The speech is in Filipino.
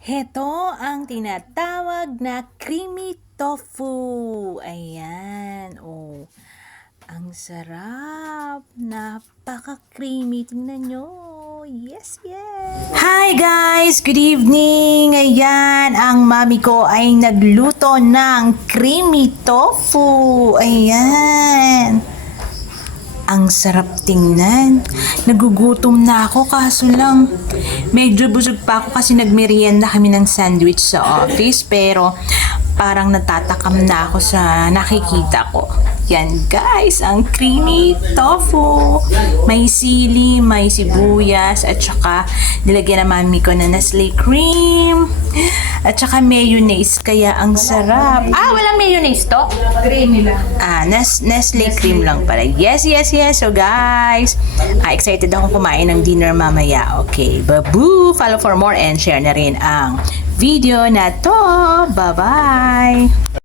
Heto ang tinatawag na creamy tofu. Ayan, oh. Ang sarap. Napaka-creamy. Tingnan nyo. Yes, yes. Hi guys! Good evening! Ayan, ang mami ko ay nagluto ng creamy tofu. Ayan. Ang sarap tingnan. Nagugutom na ako kaso lang medyo busog pa ako kasi nagmerienda kami ng sandwich sa office pero parang natatakam na ako sa nakikita ko. Yan guys, ang creamy tofu. May sili, may sibuyas, at saka nilagyan na mami ko na Nestle cream. At saka mayonnaise, kaya ang sarap. Walang mayonnaise to? Creamy lang. Nestle cream lang pala. Yes, yes, yes. So guys, excited akong kumain ng dinner mamaya. Okay, babu! Follow for more and share na rin ang video na to. Bye-bye!